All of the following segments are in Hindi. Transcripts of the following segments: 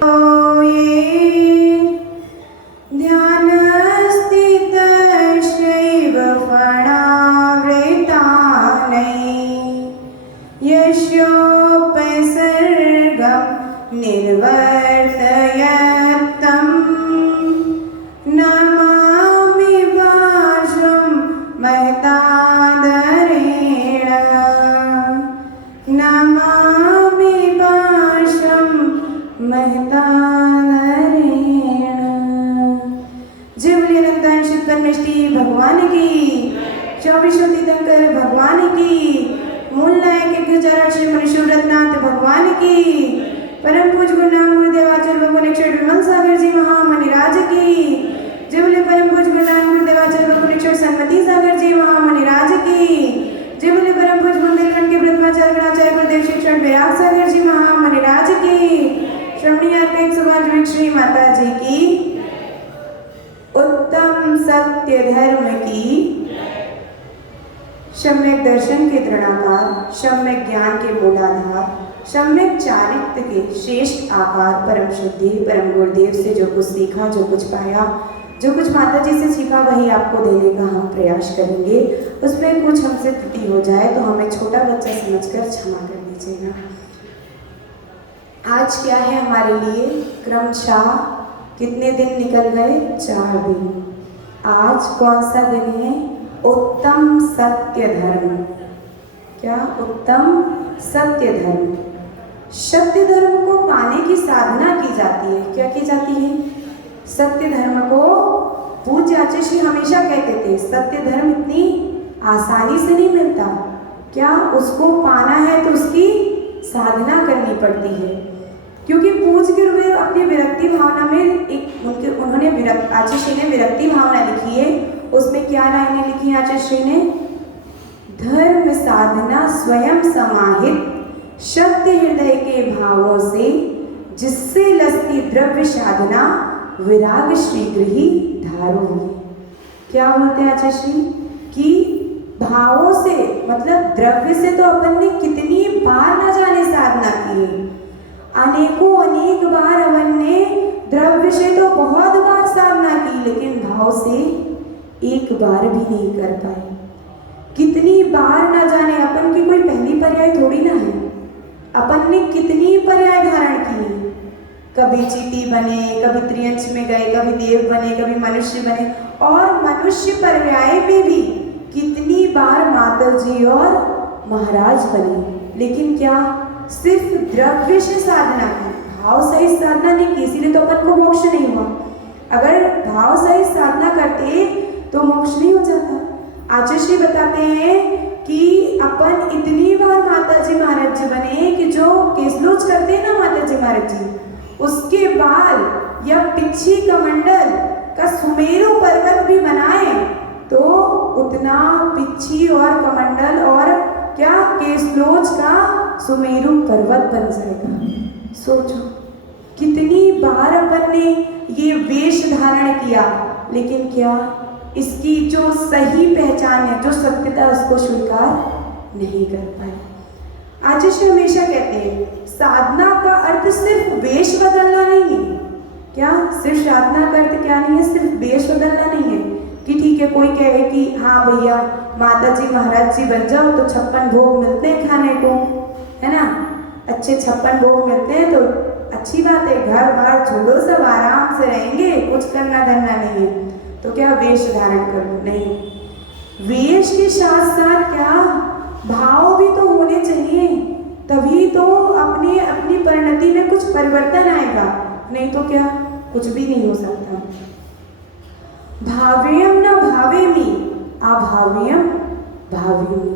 ये ध्यानस्थितश्चैव फणावृतानैः यस्योपसर्गं निर्वर्तयत्तं नमामि वाजं महतादरेण नमामि वाजं महतादरेण। जय बोले अनंतान शुद्ध परमेष्टि भगवान की, 24 तीर्थंकर भगवान की, मूल नायक श्री मनुष्यव्रतनाथ भगवान की, परम पूज गुरुनाम गुरुदेवाचार्य भगवान अक्षर विमल सागर जी महामणिराज की। जय बोले परम पूज गुरुनाम गुरुदेवाचार्य भगवान अक्षर सन्मति सागर जी महामणिराज की। जय बोले परम पूज बुंदेलखंड के ब्रह्माचार्य गणाचार्य गुरुदेव शिक्षण विराग सागर जी महामणिराज की। श्रवणीय आत्मिक समाज श्री माता जी की। उत्तम सत्य धर्म की, सम्यक दर्शन के दृढ़ाकार, सम्यक ज्ञान के मूलाधार, सम्यक चारित्र्य के श्रेष्ठ आकार, परम शुद्धि, परम गुरुदेव से जो कुछ सीखा, जो कुछ पाया, जो कुछ माता जी से सीखा वही आपको देने का हम प्रयास करेंगे। उसमें कुछ हमसे त्रुटि हो जाए तो हमें छोटा बच्चा समझकर क्षमा कर दीजिएगा। आज क्या है हमारे लिए क्रमशः कितने दिन निकल गए? 4 दिन। आज कौन सा दिन है? उत्तम सत्य धर्म। क्या? उत्तम सत्य धर्म। सत्य धर्म को पाने की साधना की जाती है। क्या की जाती है? सत्य धर्म को पूज्य आचार्य श्री हमेशा कहते थे सत्य धर्म इतनी आसानी से नहीं मिलता। क्या? उसको पाना है तो उसकी साधना करनी पड़ती है। क्योंकि पूज्य गुरु अपनी विरक्ति भावना में उन्होंने आचार्य श्री ने विरक्ति भावना लिखी है। उसमें क्या लाइनें लिखी आचार्य श्री ने? धर्म साधना स्वयं समाहित सत्य हृदय के भावों से, जिससे लसती द्रव्य साधना विराग शीघ्र धारो हुई। क्या बोलते हैं आचार्य श्री? कि भावों से मतलब द्रव्य से तो अपन ने कितनी बार न जाने साधना की है, अनेकों अनेक बार अपन ने द्रव्य से तो बहुत बार साधना की, लेकिन भाव से एक बार भी नहीं कर पाए। कितनी बार ना जाने, अपन की कोई पहली पर्याय थोड़ी ना है। अपन ने कितनी पर्याय धारण की, कभी चीटी बने, कभी त्रियंश में गए, कभी देव बने, कभी मनुष्य बने, और मनुष्य पर्याय में भी कितनी बार माता जी और महाराज बने। लेकिन क्या? सिर्फ द्रव्य से साधना की, भाव सहित साधना नहीं की, इसीलिए तो अपन को मोक्ष नहीं हुआ। अगर भाव सहित साधना करते तो मोक्ष नहीं हो जाता। आचार्य श्री बताते हैं कि अपन इतनी बार माता जी महाराज जी बने कि जो केसलोच करते हैं ना माता जी महाराज जी, उसके बाल या पिछी कमंडल का सुमेरु पर्वत भी बनाए तो उतना पिछी और कमंडल और क्या केसलोच का सुमेरु पर्वत बन जाएगा। सोचो कितनी बार अपन ने ये वेश धारण किया, लेकिन क्या इसकी जो सही पहचान है, जो सत्यता, उसको स्वीकार नहीं कर पाए। आचार्य श्री हमेशा कहते हैं साधना का अर्थ सिर्फ वेश बदलना नहीं है। क्या? सिर्फ साधना का अर्थ क्या नहीं है? सिर्फ वेश बदलना नहीं है कि ठीक है कोई कहे कि हाँ भैया माता जी महाराज जी बन जाओ तो 56 भोग मिलते हैं खाने को, है ना, अच्छे 56 भोग मिलते हैं तो अच्छी बात है, घर बार छोड़ो, सब आराम से रहेंगे, कुछ करना धरना नहीं है, तो क्या वेश धारण करो? नहीं, वेश के साथ साथ क्या भाव भी तो होने चाहिए, तभी तो अपनी परिणति में कुछ परिवर्तन आएगा। नहीं तो क्या? कुछ भी नहीं हो सकता। भाव्यम न भावेमी अभाव्यम भावेमी।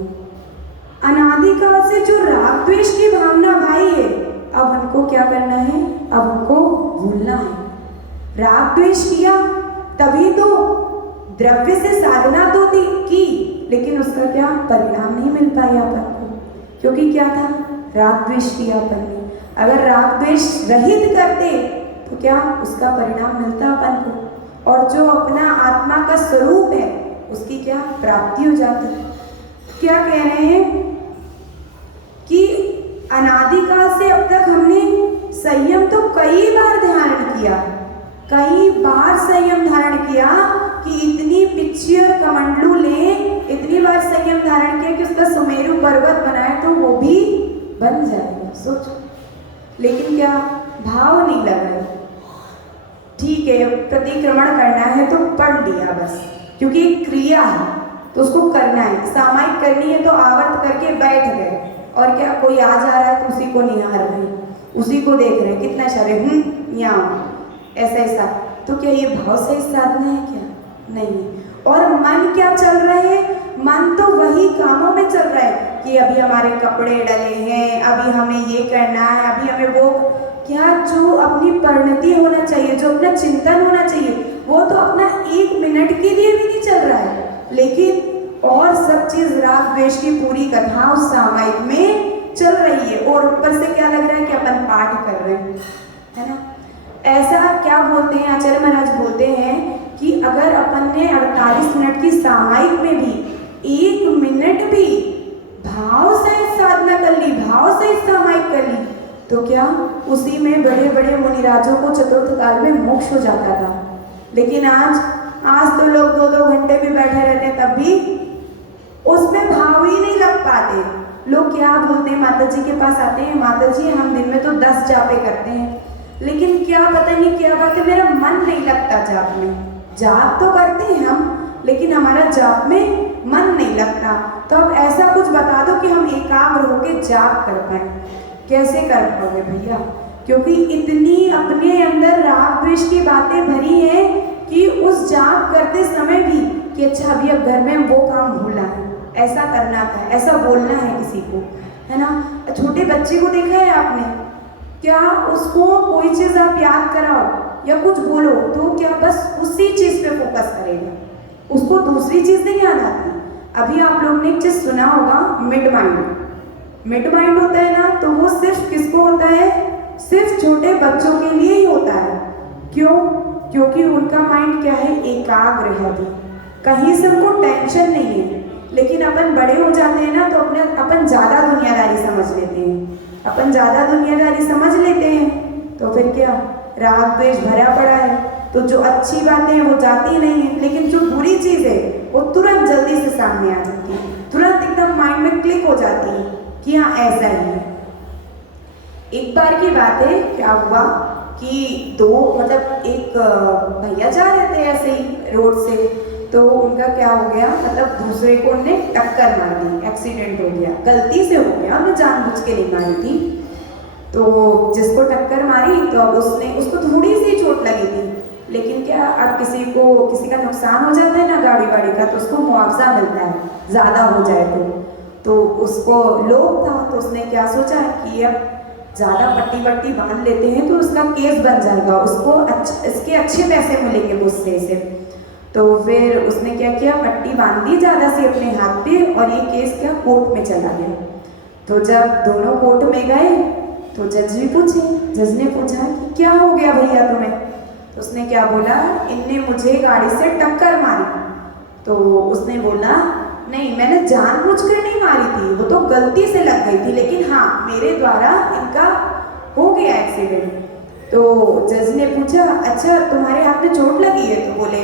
अनादिकाल से जो राग द्वेष की भावना भाई है, अब हमको क्या करना है? अब हमको भूलना है। राग द्वेष किया तभी तो द्रव्य से साधना तो की, लेकिन उसका क्या परिणाम नहीं मिल पाया अपन को, क्योंकि क्या था? राग द्वेष किया अपन ने। अगर राग द्वेष रहित करते तो क्या उसका परिणाम मिलता अपन को, और जो अपना आत्मा का स्वरूप है उसकी क्या प्राप्ति हो जाती। क्या कह रहे हैं कि अनादिकाल से अब तक हमने संयम तो कई बार धारण किया कि उसका सुमेरु पर्वत बनाए तो वो भी बन जाएगा, सोचो। लेकिन क्या भाव नहीं लगाए। ठीक है, प्रतिक्रमण करना है तो पढ़ लिया बस, क्योंकि एक क्रिया है तो उसको करना है, सामायिक करनी है तो आवर्त करके बैठ गए। और क्या कोई आ जा रहा है तो उसी को निहार रहे, उसी को देख रहे, कितना इशारे यहाँ ऐसा ऐसा। तो क्या ये भाव सही साधना है? क्या नहीं। और मन क्या चल रहा है? मन तो वही कामों में चल रहा है कि अभी हमारे कपड़े डले हैं, अभी हमें ये करना है, अभी हमें वो। क्या जो अपनी परिणति होना चाहिए, जो अपना चिंतन होना चाहिए, वो तो अपना 1 मिनट के लिए भी नहीं चल रहा है। लेकिन और सब चीज राग द्वेष की पूरी कथा उस सामायिक में चल रही है। और ऊपर से क्या लग रहा है कि अपन पाठ कर रहे हैं, है ना। ऐसा क्या बोलते हैं आचार्य महाराज, बोलते हैं कि अगर अपन ने 48 मिनट की सामायिक में भी 1 मिनट भी भाव सहित साधना कर ली, भाव सहित सामायिक कर ली, तो क्या उसी में बड़े बड़े मुनिराजों को चतुर्थ काल में मोक्ष हो जाता था। लेकिन आज तो लोग 2-2 घंटे भी बैठे रहते हैं, तब भी उसमें भाव ही नहीं लग पाते। लोग क्या बोलते हैं, माता जी के पास आते हैं, माता जी हम दिन में तो 10 जापे करते हैं, लेकिन क्या पता नहीं क्या बात है, मेरा मन नहीं लगता जाप में। जाप तो करते हैं हम, लेकिन हमारा जाप में मन नहीं लगता। तो अब ऐसा कुछ बता दो कि हम एकाग्र होकर जाप कर पाए। कैसे कर पाओगे भैया? क्योंकि इतनी अपने अंदर राग द्वेष की बातें भरी है कि उस जाप करते समय भी कि अच्छा अभी अब घर में वो काम भूलना है, ऐसा करना था, ऐसा बोलना है किसी को, है ना। छोटे बच्चे को देखा है आपने? क्या उसको कोई चीज़ आप याद कराओ या कुछ बोलो तो क्या बस उसी चीज़ पे फोकस करेगा, उसको दूसरी चीज़ नहीं याद आती। अभी आप लोग ने एक चीज़ सुना होगा, मिड माइंड। मिड माइंड होता है ना, तो वो सिर्फ किसको होता है? सिर्फ छोटे बच्चों के लिए ही होता है। क्यों? क्योंकि उनका माइंड क्या है? एकाग्र है, अभी कहीं से उनको टेंशन नहीं है। लेकिन अपन बड़े हो जाते हैं ना, तो अपन ज़्यादा दुनियादारी समझ लेते हैं, अपन ज़्यादा दुनियादारी समझ लेते हैं, तो फिर क्या राग द्वेष भरा पड़ा है। तो जो अच्छी बातें हैं वो जाती नहीं है, लेकिन जो बुरी चीज़ है वो तुरंत जल्दी से सामने आ जाती है, तुरंत एकदम माइंड में क्लिक हो जाती है कि हाँ ऐसा ही है। एक बार की बात है, क्या हुआ कि एक भैया जा रहे थे ऐसे ही रोड से, तो उनका क्या हो गया, मतलब दूसरे को उन्हें टक्कर मार दी, एक्सीडेंट हो गया, गलती से हो गया, उन्हें जानबूझ के नहीं मारी थी। तो जिसको टक्कर मारी तो अब उसको थोड़ी सी चोट लगी थी, लेकिन क्या अब किसी का नुकसान हो जाता है ना गाड़ी वाड़ी का, तो उसको मुआवजा मिलता है ज़्यादा हो जाए तो उसको लोभ था, तो उसने क्या सोचा कि अब ज़्यादा पट्टी वट्टी बांध लेते हैं तो उसका केस बन जाएगा, उसको इसके अच्छे पैसे मिलेंगे मुझसे से। तो फिर उसने क्या किया, पट्टी बांध दी ज़्यादा सी अपने हाथ पे, और ये केस क्या कोर्ट में चला गया। तो जब दोनों कोर्ट में गए तो जज ने पूछा कि क्या हो गया भैया तुम्हें? तो उसने क्या बोला, इनने मुझे गाड़ी से टक्कर मारी। तो उसने बोला नहीं, मैंने जानबूझकर नहीं मारी थी, वो तो गलती से लग गई थी, लेकिन हाँ मेरे द्वारा इनका हो गया एक्सीडेंट। तो जज ने पूछा अच्छा तुम्हारे हाथ में चोट लगी है? तो बोले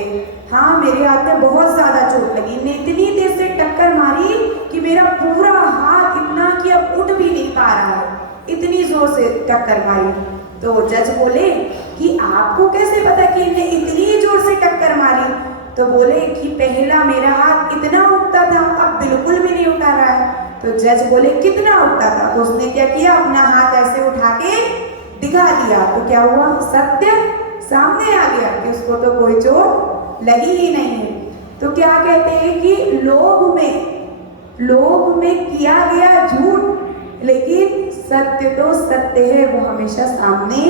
हाँ मेरे हाथ में बहुत ज़्यादा चोट लगी, इनने इतनी तेज से टक्कर मारी कि मेरा पूरा हाथ इतना कि अब उठ भी नहीं पा रहा है, इतनी जोर से टक्कर मारी। तो जज बोले कि आपको कैसे पता कि इन्हें इतनी जोर से टक्कर मारी? तो बोले कि पहला मेरा हाथ इतना उठता था, अब बिल्कुल भी नहीं उठा रहा है। तो जज बोले कितना उठता था? तो उसने क्या किया, अपना हाथ ऐसे उठा के दिखा दिया। तो क्या हुआ, सत्य सामने आ गया कि उसको तो कोई चोट लगी ही नहीं है। तो क्या कहते हैं कि लोभ में किया गया झूठ, लेकिन सत्य तो सत्य है, वो हमेशा सामने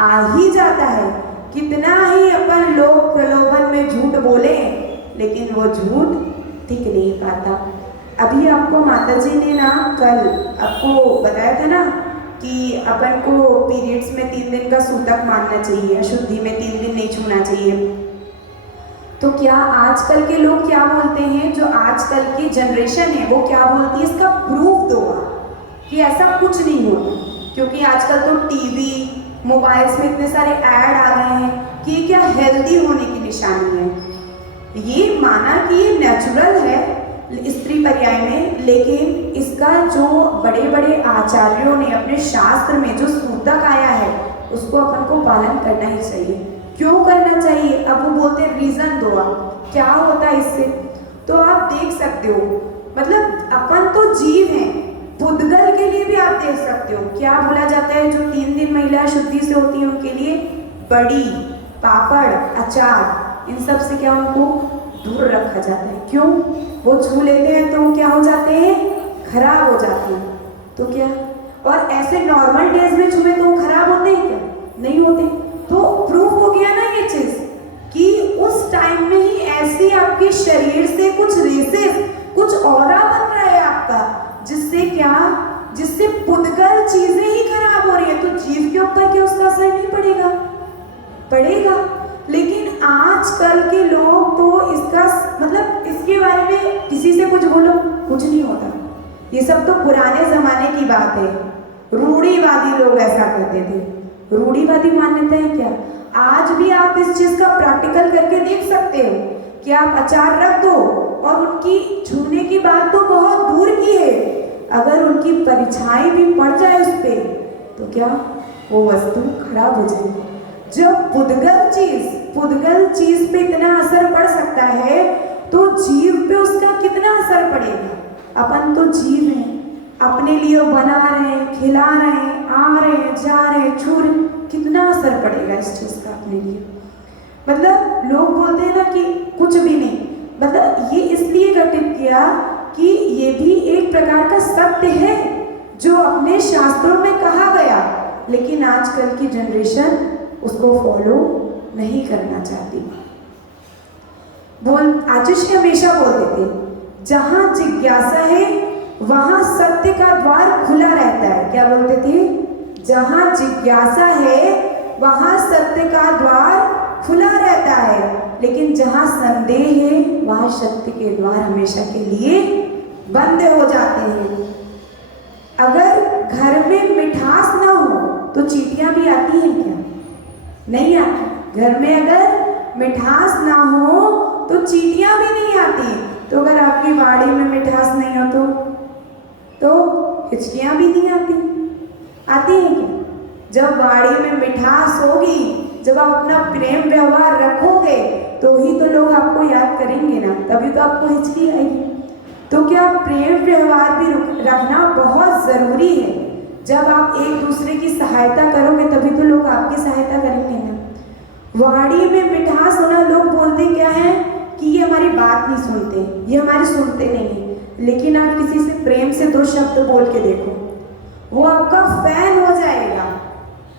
आ ही जाता है। कितना ही अपन लोग प्रलोभन में झूठ बोले, लेकिन वो झूठ टिक नहीं पाता। अभी आपको माता जी ने ना कल आपको बताया था ना कि अपन को पीरियड्स में 3 दिन का सूतक मानना चाहिए, अशुद्धि में 3 दिन नहीं छूना चाहिए। तो क्या आजकल के लोग क्या बोलते हैं, जो आजकल की जनरेशन है वो क्या बोलती है, इसका प्रूफ दो कि ऐसा कुछ नहीं होता। क्योंकि आजकल तो टीवी मोबाइल्स में इतने सारे ऐड आ गए हैं कि क्या हेल्दी होने की निशानी है। ये माना कि ये नेचुरल है स्त्री पर्याय में, लेकिन इसका जो बड़े बड़े आचार्यों ने अपने शास्त्र में जो सूतक आया है उसको अपन को पालन करना ही चाहिए। क्यों करना चाहिए? अब वो बोलते हैं रीजन दो आप, क्या होता है इससे। तो आप देख सकते हो, मतलब अपन तो जीव हैं, पुद्गल के लिए भी आप देख सकते हो क्या बोला जाता है, जो 3 दिन महिला शुद्धि से होती है उनके लिए बड़ी, पापड़, अचार, इन सब से क्या उनको दूर रखा जाता है। क्यों? वो छू लेते हैं तो क्या हो जाते हैं, खराब हो जाते हैं। तो क्या, और ऐसे नॉर्मल डेज में छुए तो खराब होते हैं क्या? नहीं होते। तो प्रूफ हो गया ना ये चीज कि उस टाइम में ही ऐसी आपके शरीर से कुछ रेसेस, कुछ ऑरा बन रहा है आपका, जिससे क्या, जिससे पुद्गल चीजें ही खराब हो रही है। तो जीव के ऊपर क्या उसका असर नहीं पड़ेगा? पड़ेगा। लेकिन आजकल के लोग तो इसका मतलब इसके बारे में किसी से कुछ बोलो कुछ नहीं होता। ये सब तो पुराने जमाने की बात है, रूढ़िवादी लोग ऐसा करते थे। रूढ़िवादी मान्यताएं क्या, आज भी आप इस चीज का प्रैक्टिकल करके देख सकते हो कि आप अचार रख दो और उनकी छूने की बात तो बहुत दूर की है, अगर उनकी परछाई भी पड़ जाए उस पे तो क्या वो वस्तु खराब हो जाएगी। जब पुद्गल चीज पे इतना असर पड़ सकता है तो जीव पे उसका कितना असर पड़ेगा। अपन तो जीव हैं, अपने लिए बना रहे हैं, खिला रहे हैं, आ रहे हैं, जा रहे हैं, छू रहे, कितना असर पड़ेगा इस चीज का अपने लिए। मतलब लोग बोलते हैं ना कि कुछ भी नहीं, मतलब ये इसलिए घटित किया कि ये भी एक प्रकार का सत्य है जो अपने शास्त्रों में कहा गया, लेकिन आजकल की जनरेशन उसको फॉलो नहीं करना चाहती। आचार्य हमेशा बोलते थे, जहां जिज्ञासा है वहां सत्य का द्वार खुला रहता है। क्या बोलते थे? जहां जिज्ञासा है वहां सत्य का द्वार खुला रहता है, लेकिन जहां संदेह है वहां सत्य के द्वार हमेशा के लिए बंद हो जाते हैं। अगर घर में मिठास ना हो तो चींटियां भी आती हैं क्या? नहीं आती। घर में अगर मिठास ना हो तो चींटियां भी नहीं आती। तो अगर आपकी बाड़ी में मिठास नहीं हो तो हिचकियां भी नहीं आती हैं क्या? जब बाड़ी में मिठास होगी, जब आप अपना प्रेम व्यवहार रखोगे तो ही तो लोग आपको याद करेंगे ना, तभी तो आपको हिचकी आएगी। तो क्या प्रेम व्यवहार भी रखना बहुत जरूरी है। जब आप एक दूसरे की सहायता करोगे तभी तो लोग आपकी सहायता करेंगे ना। वाड़ी में मिठास होना, लोग बोलते क्या है कि ये हमारी बात नहीं सुनते, ये हमारी सुनते नहीं। लेकिन आप किसी से प्रेम से 2 शब्द बोल के देखो, वो आपका फैन हो जाएगा।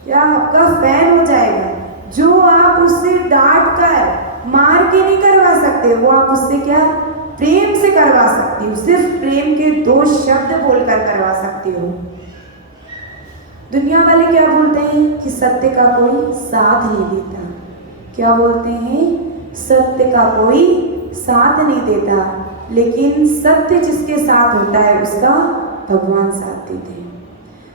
क्या? आपका फैन हो जाएगा। जो आप उससे डांट कर मार के नहीं करवा सकते, वो आप उससे क्या प्रेम से करवा सकती हो। सिर्फ प्रेम के 2 शब्द बोलकर करवा सकती हो। दुनिया वाले क्या बोलते हैं कि सत्य का कोई साथ नहीं देता। क्या बोलते हैं? सत्य का कोई साथ नहीं देता, लेकिन सत्य जिसके साथ होता है उसका भगवान साथ देते हैं।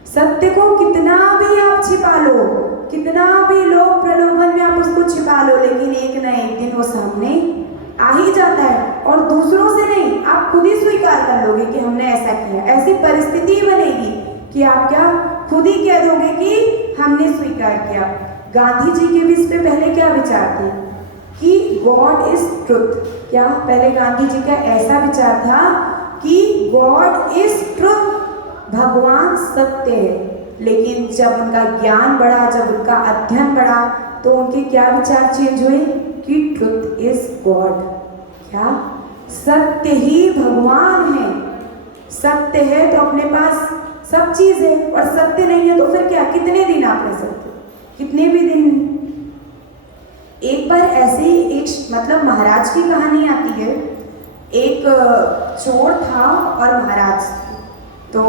सत्य को कितना भी आप छिपा लो, कितना भी लोग प्रलोभन में आप उसको छिपा लो, लेकिन एक ना एक दिन वो सामने आ ही जाता है। और दूसरों से नहीं, आप खुद ही स्वीकार कर लोगे कि हमने ऐसा किया। ऐसी परिस्थिति बनेगी कि आप क्या खुद ही कह दोगे कि हमने स्वीकार किया। गांधी जी के भी इस पे पहले क्या विचार थे कि गॉड इज ट्रुथ। क्या पहले गांधी जी का ऐसा विचार था कि गॉड इज ट्रुथ, भगवान सत्य है। लेकिन जब उनका ज्ञान बढ़ा, जब उनका अध्ययन बढ़ा, तो उनके क्या विचार चेंज हुए कि ट्रुथ इज गॉड। क्या? सत्य ही भगवान है। सत्य है तो अपने पास सब चीज है, और सत्य नहीं है तो फिर क्या, कितने दिन आप रह सकते, कितने भी दिन। एक बार ऐसे ही एक मतलब महाराज की कहानी आती है। एक चोर था और महाराज, तो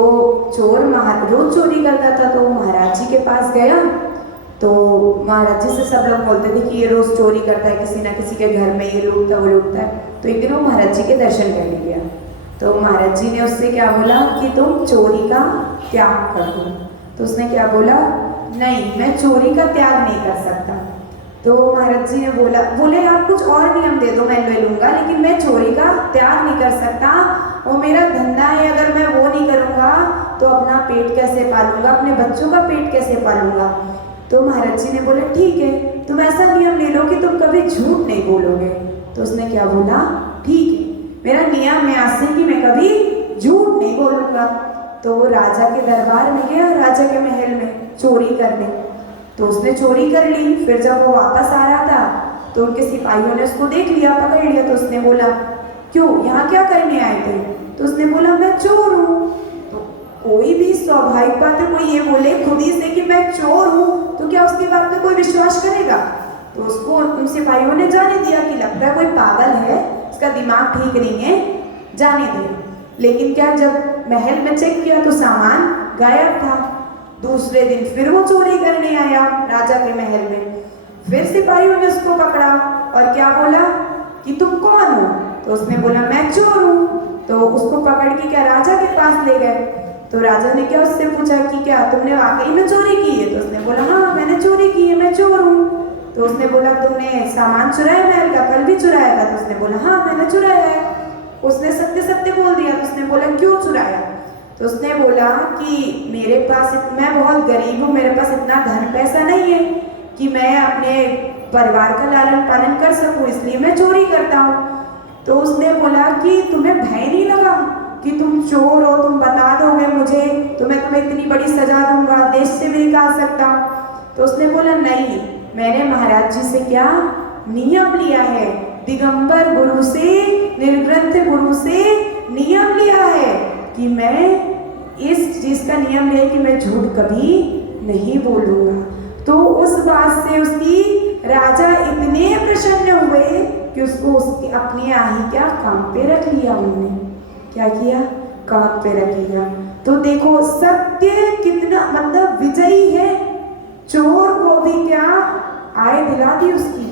चोर रोज चोरी करता था। तो महाराज जी के पास गया, तो महाराज जी से सब लोग बोलते थे कि ये रोज चोरी करता है, किसी ना किसी के घर में ये लूटता है वो लूटता है। तो एक दिन वो महाराज जी के दर्शन करने गया, तो महाराज जी ने उससे क्या बोला कि तुम चोरी का त्याग कर दो। तो उसने क्या बोला, नहीं मैं चोरी का त्याग नहीं कर सकता। तो महाराज जी ने बोले आप कुछ और नियम दे दो, मैं ले लूंगा, लेकिन मैं चोरी का त्याग नहीं कर सकता, वो मेरा धंधा है, अगर मैं वो नहीं करूंगा तो अपना पेट कैसे पालूंगा, अपने बच्चों का पेट कैसे पालूंगा। तो महाराज जी ने बोले ठीक है, तुम ऐसा नियम ले लो कि तुम कभी झूठ नहीं बोलोगे। तो उसने क्या बोला, ठीक है, मेरा नियम है आज से कि मैं कभी झूठ नहीं बोलूंगा। तो वो राजा के दरबार में गया, राजा के महल में चोरी करने। तो उसने चोरी कर ली। फिर जब वो वापस आ रहा था तो उनके सिपाहियों ने उसको देख लिया, पकड़ लिया। तो उसने बोला क्यों, यहाँ क्या करने आए थे? तो उसने बोला मैं चोर हूँ। तो कोई भी स्वाभाविक बात है, कोई ये बोले खुद ही से कि मैं चोर हूँ तो क्या उसकी बात में कोई विश्वास करेगा? तो उसको उन सिपाहियों ने जाने दिया कि लगता है कोई पागल है, इसका दिमाग ठीक नहीं है, जाने दिया। लेकिन क्या जब महल में चेक किया तो सामान गायब था। दूसरे दिन फिर वो चोरी करने आया राजा के महल में। फिर सिपाहियों ने उसको पकड़ा और क्या बोला कि तुम कौन हो? तो उसने बोला मैं चोर हूँ। तो उसको पकड़ के क्या राजा के पास ले गए। तो राजा ने क्या उससे पूछा कि क्या तुमने वाकई में चोरी की है? तो उसने बोला हाँ मैंने चोरी की है, मैं चोर हूँ। तो उसने बोला तुमने सामान चुराया महल का, कल भी चुराया था? तो उसने बोला हाँ मैंने चुराया है। उसने सत्य सत्य बोल दिया। तो उसने बोला क्यों चुराया? तो उसने बोला कि मेरे पास, मैं बहुत गरीब हूँ, मेरे पास इतना धन पैसा नहीं है कि मैं अपने परिवार का लालन पालन कर सकूँ, इसलिए मैं चोरी करता हूँ। तो उसने बोला कि तुम्हें भय नहीं लगा कि तुम चोर हो, तुम बता दोगे मुझे तो मैं तुम्हें इतनी बड़ी सजा दूंगा, देश से भी निकाल सकता हूँ? तो उसने बोला नहीं, मैंने महाराज जी से क्या नियम लिया है, दिगंबर गुरु से, निर्ग्रंथ गुरु से नियम लिया है कि मैं इस चीज का नियम है कि मैं झूठ कभी नहीं बोलूंगा। तो उस बात से उसकी राजा इतने प्रसन्न हुए कि उसको उसकी अपनी आही क्या काम पे रख लिया। उन्होंने क्या किया, काम पे रख लिया। तो देखो सत्य कितना मतलब विजयी है। चोर को भी क्या आय दिला दी उसकी,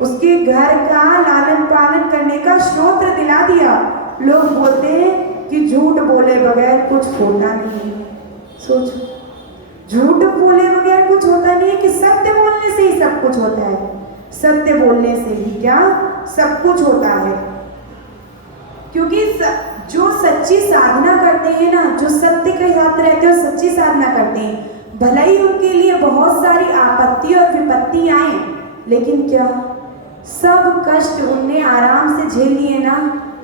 उसके घर का लालन पालन करने का श्रोत्र दिला दिया। लोग बोलते हैं कि झूठ बोले बगैर कुछ होता नहीं। सोचो, झूठ बोले बगैर कुछ होता नहीं है कि सत्य बोलने से ही सब कुछ होता है। सत्य बोलने से ही क्या सब कुछ होता है। क्योंकि जो सच्ची साधना करते हैं ना, जो सत्य के साथ रहते हैं, सच्ची साधना करते हैं, भले ही उनके लिए बहुत सारी आपत्ति और विपत्ति आए, लेकिन क्या सब कष्ट उनने आराम से झेल लिए ना,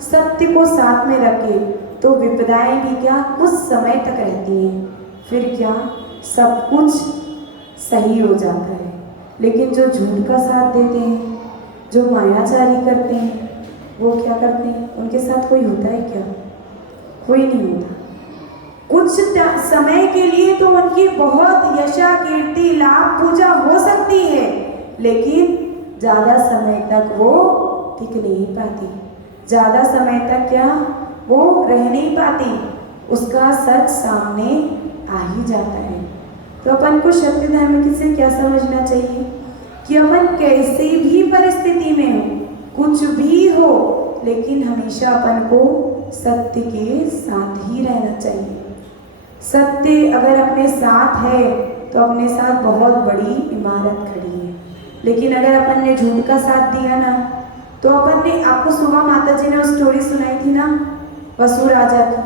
सत्य को साथ में रखे तो विपदाएं भी क्या कुछ समय तक रहती हैं, फिर क्या सब कुछ सही हो जाता है। लेकिन जो झूठ का साथ देते हैं, जो मायाचारी करते हैं, वो क्या करते हैं, उनके साथ कोई होता है क्या? कोई नहीं होता। कुछ समय के लिए तो उनकी बहुत यशा कीर्ति लाभ पूजा हो सकती है, लेकिन ज़्यादा समय तक वो टिक नहीं पाती, ज़्यादा समय तक क्या वो रह नहीं पाती, उसका सच सामने आ ही जाता है। तो अपन को सत्य धर्म से क्या समझना चाहिए कि अपन कैसी भी परिस्थिति में हो, कुछ भी हो, लेकिन हमेशा अपन को सत्य के साथ ही रहना चाहिए। सत्य अगर अपने साथ है तो अपने साथ बहुत बड़ी इमारत खड़ी है। लेकिन अगर अपन ने झूठ का साथ दिया ना, तो अपन ने, आपको सुबह माता जी ने वो स्टोरी सुनाई थी ना, वसु राजा की,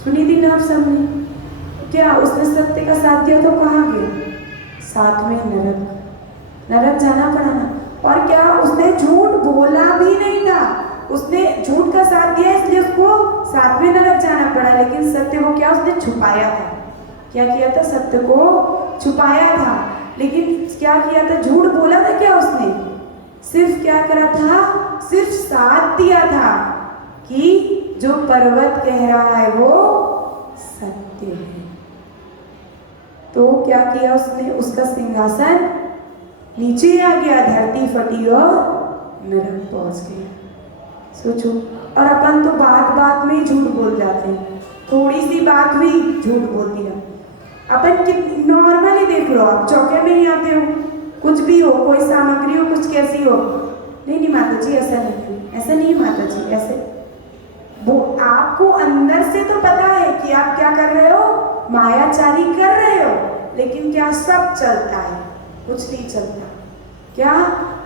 सुनी थी ना आप सबने? क्या उसने सत्य का साथ दिया तो कहाँ गया? साथ में नरक, नरक जाना पड़ा ना। और क्या उसने झूठ बोला भी नहीं था, उसने झूठ का साथ दिया इसलिए उसको साथ में नरक जाना पड़ा। लेकिन सत्य को क्या उसने छुपाया था, क्या किया था? सत्य को छुपाया था। लेकिन क्या किया था? झूठ बोला था क्या उसने? सिर्फ क्या करा था? सिर्फ साथ दिया था कि जो पर्वत कह रहा है वो सत्य है। तो क्या किया उसने? उसका सिंहासन नीचे आ गया, धरती फटी और नरक पहुंच गया। सोचो। और अपन तो बात बात में ही झूठ बोल जाते हैं, थोड़ी सी बात भी झूठ बोल दिया। अपन नॉर्मली देख लो, आप चौके में ही आते हो, कुछ भी हो, कोई सामग्री हो, कुछ कैसी हो, नहीं माता जी ऐसा नहीं, ऐसा नहीं माता जी ऐसे, वो आपको अंदर से तो पता है कि आप क्या कर रहे हो, मायाचारी कर रहे हो, लेकिन क्या सब चलता है? कुछ नहीं चलता। क्या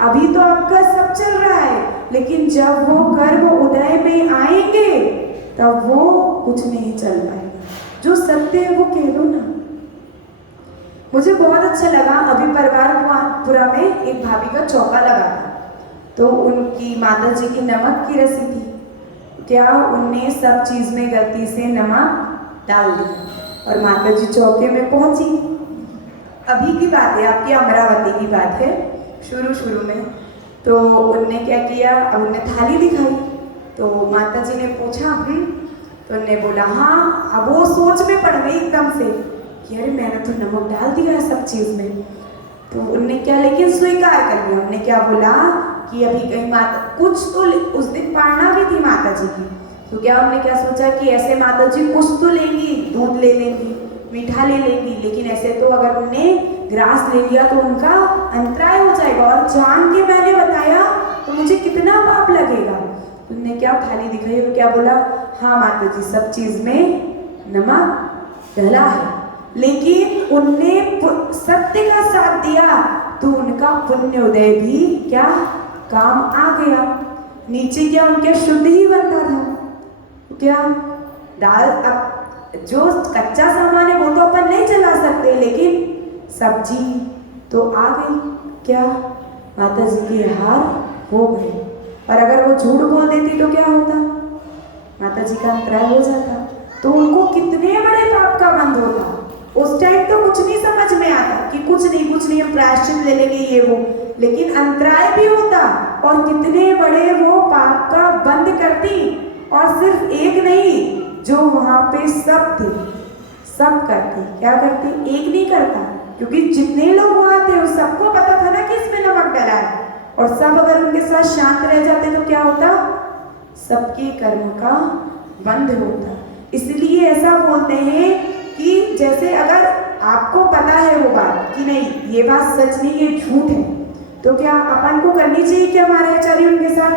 अभी तो आपका सब चल रहा है, लेकिन जब वो गर्भ उदय में आएंगे तब वो कुछ नहीं चल पाएगा। जो सत्य है वो कह दो ना। मुझे बहुत अच्छा लगा, अभी परवारपुरा में एक भाभी का चौका लगा था, तो उनकी माता जी की नमक की रसी थी। क्या उनने सब चीज में गलती से नमक डाल दिया और माता जी चौके में पहुंची। अभी की बात है, आपकी अमरावती की बात है, शुरू में। तो उनने क्या किया, अब उनने थाली दिखाई, तो माता जी ने पूछा तो उनने बोला हाँ। अब वो सोच में पड़ गई एकदम से कि अरे मैंने तो नमक डाल दिया है सब चीज में। तो उनने क्या, लेकिन स्वीकार कर लिया। उनने क्या बोला कि अभी कहीं माता कुछ तो, उस दिन पारना भी थी माता जी की, तो क्या उन्होंने क्या सोचा कि ऐसे माता जी कुछ तो लेंगी, दूध ले लेंगी, मीठा ले लेंगी, लेकिन ऐसे तो अगर उनने ग्रास ले लिया तो उनका अंतराय हो जाएगा, और जान के मैंने बताया तो मुझे कितना पाप लगेगा। उनने क्या थाली दिखाई और क्या बोला, हाँ माता जी सब चीज में नमक डला है, लेकिन उनने सत्य का साथ दिया तो उनका पुण्य उदय भी क्या काम आ गया। नीचे क्या उनके शुद्ध ही बनता था। क्या दाल, अब जो कच्चा सामान है वो तो अपन नहीं चला सकते, लेकिन सब्जी तो आ गई, क्या माता जी के हार हो गए। और अगर वो झूठ बोल देती तो क्या होता, माता जी का अंतराय हो जाता, तो उनको कितने बड़े पाप का बंध होता। उस टाइम तो कुछ नहीं समझ में आता कि कुछ नहीं हम प्रायश्चित ले लेंगे ये वो, लेकिन अंतराय भी होता और कितने बड़े वो पाप का बंद करती। और सिर्फ एक नहीं, जो वहां पे सब थे सब करते, क्या करते, एक नहीं करता, क्योंकि जितने लोग वहां थे उस सबको पता था ना कि इसमें नमक डला है, और सब अगर उनके साथ शांत रह जाते तो क्या होता, सबके कर्म का बंध होता। इसलिए ऐसा बोलते हैं कि जैसे अगर आपको पता है वो बात कि नहीं ये बात सच नहीं, ये झूठ है, तो क्या अपन को करनी चाहिए क्या मायाचारी उनके साथ?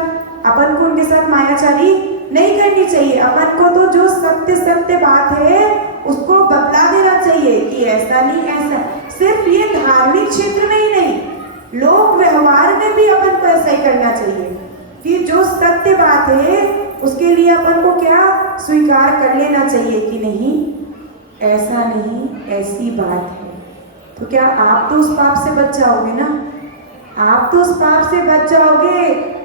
अपन को उनके साथ मायाचारी नहीं करनी चाहिए। अपन को तो जो सत्य बात है उसको बतला देना चाहिए कि ऐसा नहीं ऐसा। सिर्फ ये धार्मिक क्षेत्र में ही नहीं, लोक व्यवहार में भी अपन को ऐसा ही करना चाहिए कि जो सत्य बात है उसके लिए अपन को क्या स्वीकार कर लेना चाहिए कि नहीं ऐसा नहीं, ऐसी बात है। तो क्या आप तो उस पाप से बच जाओगे ना, आप तो उस पाप से बच जाओगे,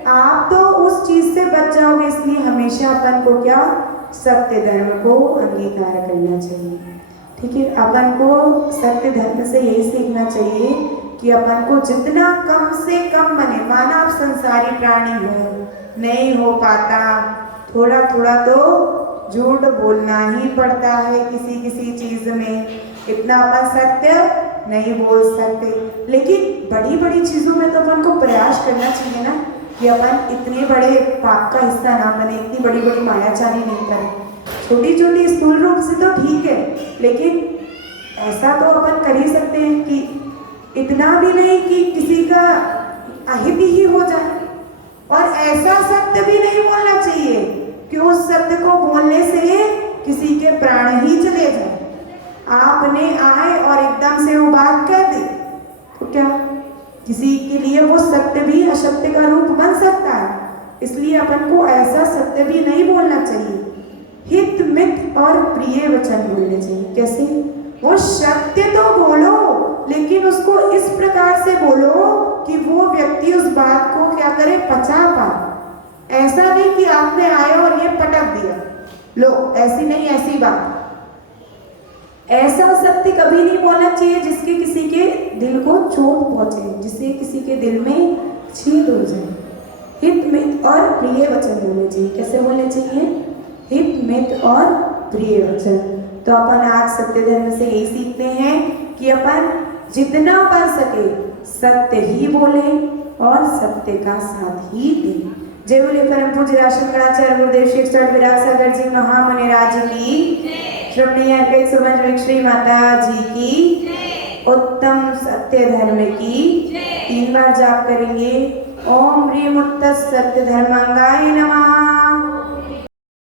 आप तो उस चीज से बच जाओगे। इसलिए हमेशा अपन को क्या सत्य धर्म को अंगीकार करना चाहिए। ठीक है, अपन को सत्य धर्म से यही सीखना चाहिए कि अपन को जितना कम से कम बने, माना आप संसारी प्राणी हो, नहीं हो पाता, थोड़ा थोड़ा तो झूठ बोलना ही पड़ता है किसी चीज में, इतना अपन सत्य नहीं बोल सकते, लेकिन बड़ी बड़ी चीजों में तो अपन को प्रयास करना चाहिए ना कि अपन इतने बड़े पाप का हिस्सा ना बने, इतनी बड़ी बड़ी मायाचारी नहीं करें। छोटी छोटी स्थूल रूप से तो ठीक है, लेकिन ऐसा तो अपन कर ही सकते हैं कि इतना भी नहीं कि किसी का अहित ही हो जाए, और ऐसा सत्य भी नहीं बोलना चाहिए कि उस सत्य को बोलने से किसी के प्राण ही चले जाए। आपने आए और एकदम से वो बात कह दी तो क्या किसी के लिए वो सत्य भी असत्य का रूप बन सकता है। इसलिए अपन को ऐसा सत्य भी नहीं बोलना चाहिए। हित मित और प्रिय वचन बोलने चाहिए। कैसे? वो सत्य तो बोलो, लेकिन उसको इस प्रकार से बोलो कि वो व्यक्ति उस बात को क्या करे, पचा पाए। ऐसा नहीं कि आपने आए और ये पटक दिया, लो ऐसी नहीं ऐसी बात। ऐसा सत्य कभी नहीं बोलना चाहिए जिसके किसी के दिल को चोट पहुंचे, जिससे किसी के दिल में छेद हो जाए। हित मित और प्रिय वचन बोलने चाहिए। कैसे बोलने चाहिए? हित मित और प्रिय वचन। तो अपन आज सत्य धर्म से यही सीखते हैं कि अपन जितना बन सके सत्य ही बोले और सत्य का साथ ही दें। जय बोले परम पूज्य राष्ट्रगणाचार्य गुरुदेव श्री सर विराट सागर जी महामुनि राज की, श्रमणीय अर्पित सुमन श्री माता जी की, उत्तम सत्य धर्म की 3 बार जाप करेंगे। ओम ह्रीं उत्तम सत्य धर्मांगाय नमः।